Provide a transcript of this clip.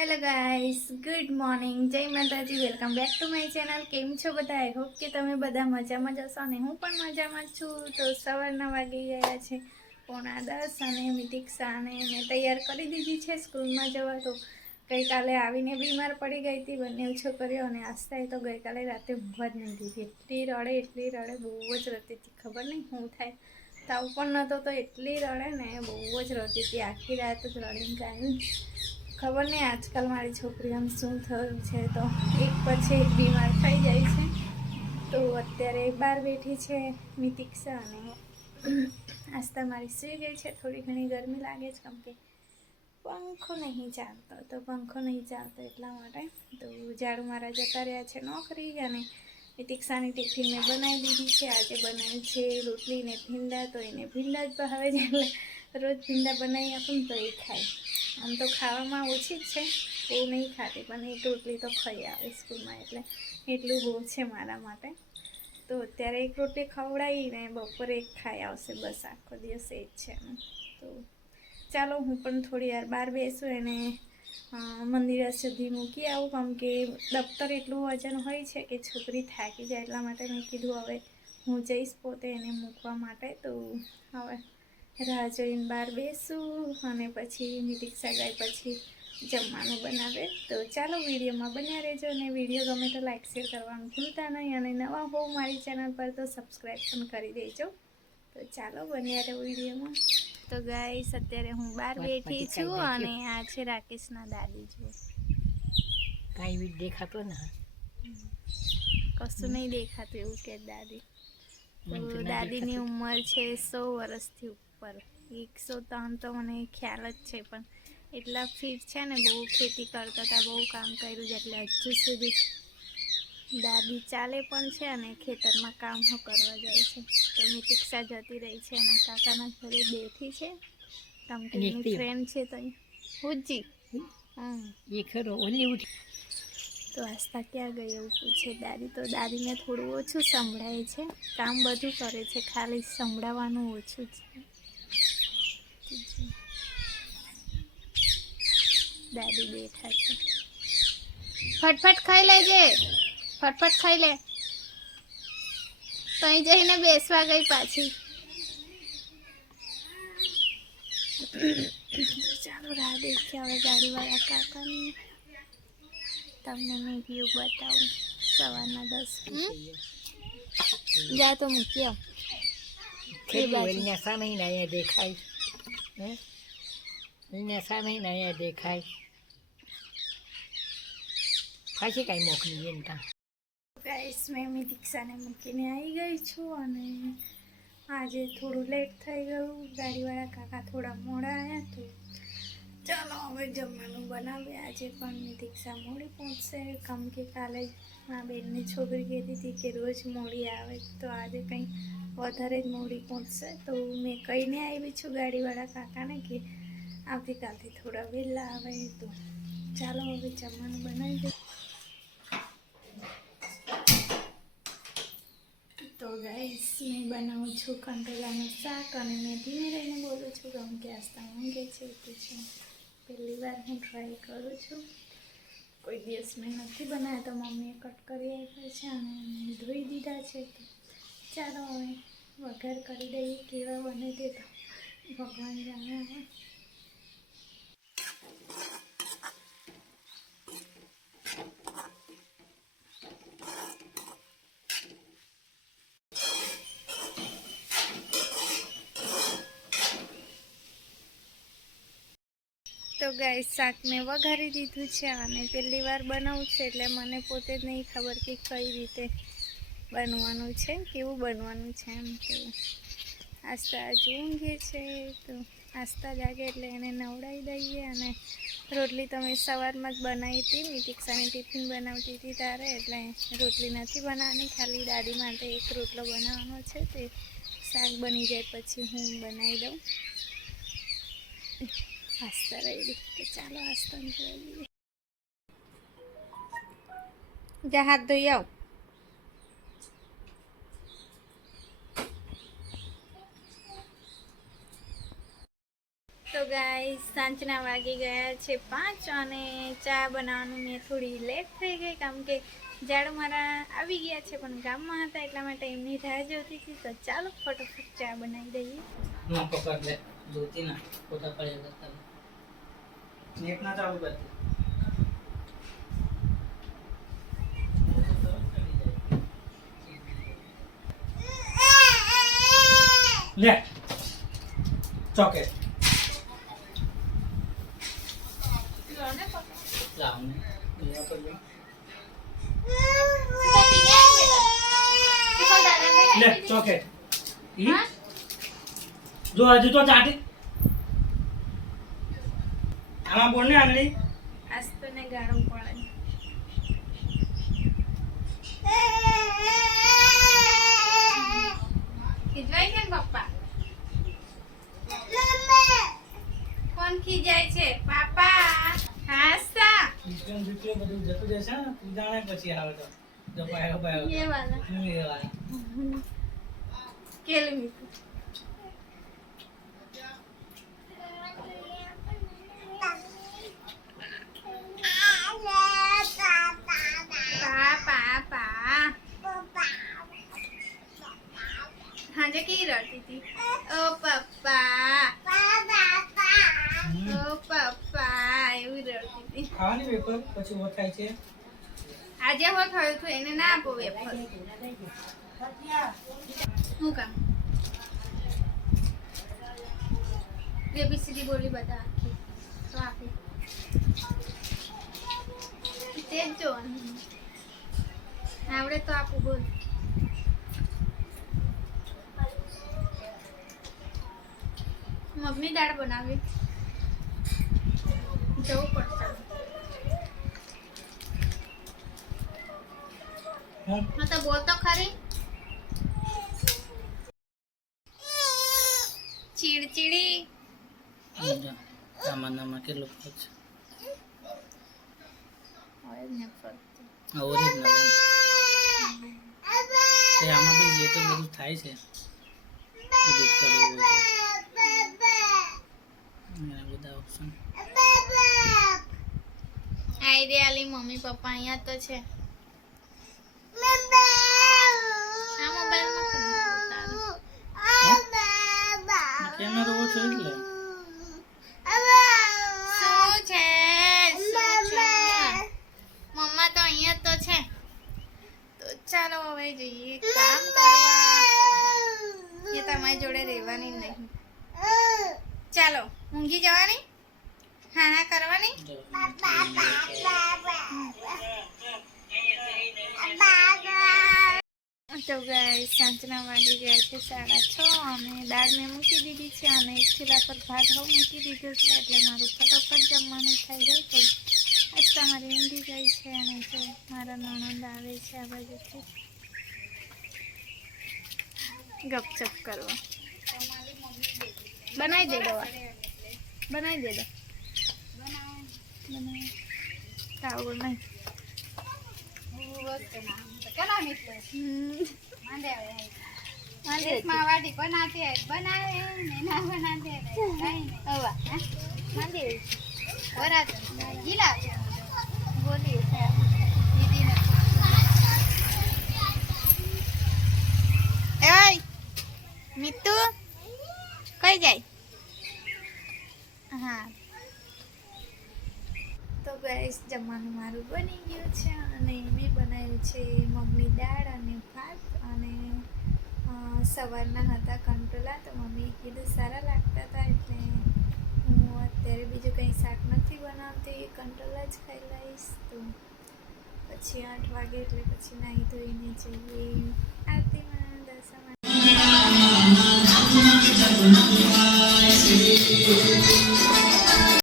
Hello guys good morning જય માતાજી. Welcome back to my channel કેમ છો બધા? આઈ હોપ કે તમે બધા મજામાં જશો ને હું પણ મજામાં છું. તો સવારના વાગી ગયા છે પોણા દસ અને મિતિક્ષાને મેં તૈયાર કરી દીધી છે સ્કૂલમાં જવા. તો ગઈકાલે આવીને બીમાર પડી ગઈ હતી. બંને છોકરીઓ અને આસ્થાએ તો ગઈકાલે રાતે ઊંઘવા જ નહીં દીધી. એટલી રડે એટલી રડે. બહુ જ રડતી હતી. ખબર નહીં શું થાય. તાવ પણ નહોતો, તો એટલી રડે ને બહુ જ રડતી હતી. આખી રાત જ રડીને કાંઈ ખબર નહીં, આજકાલ મારી છોકરીઓને શું થયું છે તો એક પછી એક બીમાર થઈ જાય છે. તો અત્યારે બહાર બેઠી છે મિતિક્ષા અને આસ્તા મારી સૂઈ ગઈ છે, થોડી ઘણી ગરમી લાગે છે, કેમ કે પંખો નહીં ચાલતો, તો પંખો નહીં ચાલતો એટલા માટે તો ઝાડુ મારા જતા રહ્યા છે નોકરી અને મિતિક્ષાની ટિફિન મેં બનાવી દીધી છે. આજે બનાવી છે રોટલી ને ભીંડા, તો એને ભીંડા જ ભાવે છે, એટલે રોજ ભીંડા બનાવી આપું તો એ ખાય. આમ તો ખાવામાં ઓછી જ છે. બહુ નહીં ખાતી, પણ એક રોટલી તો ખાઈ આવે સ્કૂલમાં, એટલે એટલું બહુ છે મારા માટે. તો અત્યારે એક રોટલી ખવડાવીને બપોરે એક ખાઈ આવશે, બસ આખો દિવસ એ જ છે તો ચાલો, હું પણ થોડી વાર બહાર બેસું એને મંદિર સુધી મૂકી આવું, કેમ કે દફતર એટલું વજન હોય છે કે છોકરી થાકી જાય એટલા માટે મેં કીધું, હવે હું જઈશ પોતે એને મૂકવા માટે. તો હવે રાહ જોઈને બહાર બેસું અને પછી નિરીક્ષા ગાય પછી જમવાનું બનાવે. તો ચાલો વિડીયોમાં બન્યા રહેજો અને વીડિયો ગમે તો લાઈક શેર કરવાનું ભૂલતા નહીં અને નવા હો મારી ચેનલ પર તો સબસ્ક્રાઈબ પણ કરી દેજો. તો ચાલો બન્યા રહે વિડીયોમાં. તો ગાઈસ અત્યારે હું બહાર બેઠી છું અને આ છે રાકેશના દાદી જુઓ કાંઈ બી દેખાતો ને કશું નહીં દેખાતું એવું કે દાદી. તો દાદીની ઉંમર છે સો વર્ષથી ઉપર એકસો ત્રણ તો મને ખ્યાલ જ છે પણ એટલા ફીટ છે ને બહુ ખેતી કરતા હતા બહુ કામ કર્યું છે એટલે હજુ સુધી દાદી ચાલે પણ છે અને ખેતરમાં કામ હું કરવા જાય છે. તો મિતિક્ષા જતી રહી છે એના કાકાના ઘરે બેઠી છે. અને ફ્રેન્ડ છે તો હુજી. હમ. એ ખરો ઓલી ઉઠી. તો આસ્થા ક્યાં ગઈ એવું પૂછે દાદી. તો દાદીને થોડું ઓછું સંભળાય છે. કામ બધું કરે છે ખાલી સંભળાવવાનું ઓછું છે દાદી બેઠા છે. ફટફટ ખાઈ લેજે. ફટફટ ખાઈ લે. તઈ જઈને બેસવા ગઈ પાછી. ચાલો રાહ દેખીએ હવે ગાડીવાળા કાકાની. તમને મેં વ્યૂ બતાવું. સવારના દસ હમ? જા તો મૂકી આવ. અહીંયા દેખાય. હે? એ નેસા નહીં અહીંયા દેખાય. પાછી કાંઈ મોકલી એમ ત્યાં ગાઈસ મેં મેં દીક્ષાને મૂકીને આવી ગઈ છું અને આજે થોડું લેટ થઈ ગયું. ગાડીવાળા કાકા થોડા મોડા આવ્યા તો ચાલો હવે જમવાનું બનાવીએ. આજે પણ મેં દીક્ષા મોડી પહોંચશે. કેમ કે કાલે મારા બેનની છોકરી કહેતી હતી કે રોજ મોડી આવે તો આજે કંઈ વધારે જ મોડી પહોંચશે. તો મેં કહીને આવી છું ગાડીવાળા કાકાને કે આવતીકાલથી થોડા વહેલા આવે તો ચાલો હવે જમવાનું બનાવી દઉં તો ગાઈસ, મેં બનાવું છું કંટોલાનું શાક અને મેં ધીમે રહીને બોલું છું કેમ કે આસ્તા માંગે છે એટલે છે પહેલી વાર હું ટ્રાય કરું છું. કોઈ દિવસ મેં નથી બનાવ્યા તો મમ્મીએ કટ કરી આપ્યા છે અને ધોઈ દીધા છે. તો ચાલો હવે વઘાર કરી દઈએ કેવા બને તે તો ભગવાન જાણે. તો ગાય શાક મેં વઘારી દીધું છે અને પહેલી વાર બનાવું છે એટલે મને પોતે જ નહીં ખબર કે કઈ રીતે બનવાનું છે, કેવું બનવાનું છે એમ તો આસ્તા હજુ ઊંઘે છે તો આસ્તા જાગે એટલે એને નવડાવી દઈએ અને રોટલી તમે સવારમાં જ બનાવી હતી મિતિક્ષાની ટિફિન બનાવતી હતી તારે એટલે રોટલી નથી બનાવવાની, ખાલી દાદી માટે એક રોટલો બનાવવાનો છે, તે શાક બની જાય પછી હું બનાવી દઉં. આસ્તા રહી તો ચાલો આસ્તા જહાજ ધોઈ આવ. ગાઈસ સાંજના વાગી ગયા છે પાંચ અને ચા બનાવવાનું મેં થોડી લેટ થઈ ગઈ કારણ કે ઝાડ મારા આવી ગયા છે પણ ગામમાં હતા એટલા માટે એમની રાહ જોતી હતી. તો ચાલો ફટોફટ ચા બનાવી દઈએ. પકડ લે જોતી ના ફોટા પડ્યા નેટ ના ચાલુ કરતી લે ચોકે લે ચોકેટ ઈ જો હજુ તો ચાટી આમાં બોલ ને આંગળી આજ તો ને ગાળું પડે ખીજવાય છે ને પપ્પા કોણ ખીજાય છે પાપા ડિસ્ટન્સ ઉતરે બધું જતું જશે ને તું જાણે પછી આવે તો. તો પાયો પાયો એ વાલા એ વાલા કેલી મીઠું. વેફર પછી what છે. આજે થયું હતું એને ના આપો વેફર શું કામ? એબીસીડી બોલી બધા આખી. તો આપી. તે જ જોવાનું. આવડે તો આપું, બોલ. મમ્મી દાળ બનાવી. જવું પડશે. હું તો બોલ તો ખરી. ચીડચીડી. આમાં નામાં કેટલું ફરક છે? ઓરિજિનલ એમ આમાં બી જે તો બધું થાય છે. એડિટ કરવું હોય તો. બધા ઓપ્શન આઈડિયાલી મમ્મી પપ્પા અહીંયા તો છે આ મોબાઈલમાં કેમેરો એટલે શું છે? મમ્મા તો અહીંયા તો છે. તો ચાલો હવે જઈએ કામ કરવા. એ તમારી જોડે રહેવાની નહીં. ચાલો ઊંઘી જવાની? હા હા કરવાની? તો ગાઈસ સાંજના વાગી ગયા છે સાડા છ અને દાળ મેં મૂકી દીધી છે અને એક ચીલા પર ભાત હવે મૂકી દીધો છે એટલે મારું ફટાફટ જમવાનું થઈ જાય છે. આજ તમારી ઊંઘી ગઈ છે અને જો મારા નણંદ આવે છે આ બાજુથી. ગપચપ કરવા. બનાવી દે દવા. બનાવી દે દો બનાવી. તાવડું નહીં. વાટી કઈ જાય? હા. તો ગાઈસ જમવાનું મારું બની ગયું છે અને મેં બનાવ્યું છે મગની દાળ અને ભાત. સવારના હતા કંટોલા તો મમ્મીએ કીધું, સારા લાગતા હતા એટલે હું અત્યારે બીજું કંઈ શાક નથી બનાવતી કંટોલા જ ખાઈ લઈશ. તો પછી આઠ વાગે એટલે પછી નાહી ધોઈને જઈએ. આરતીમાં દર્શન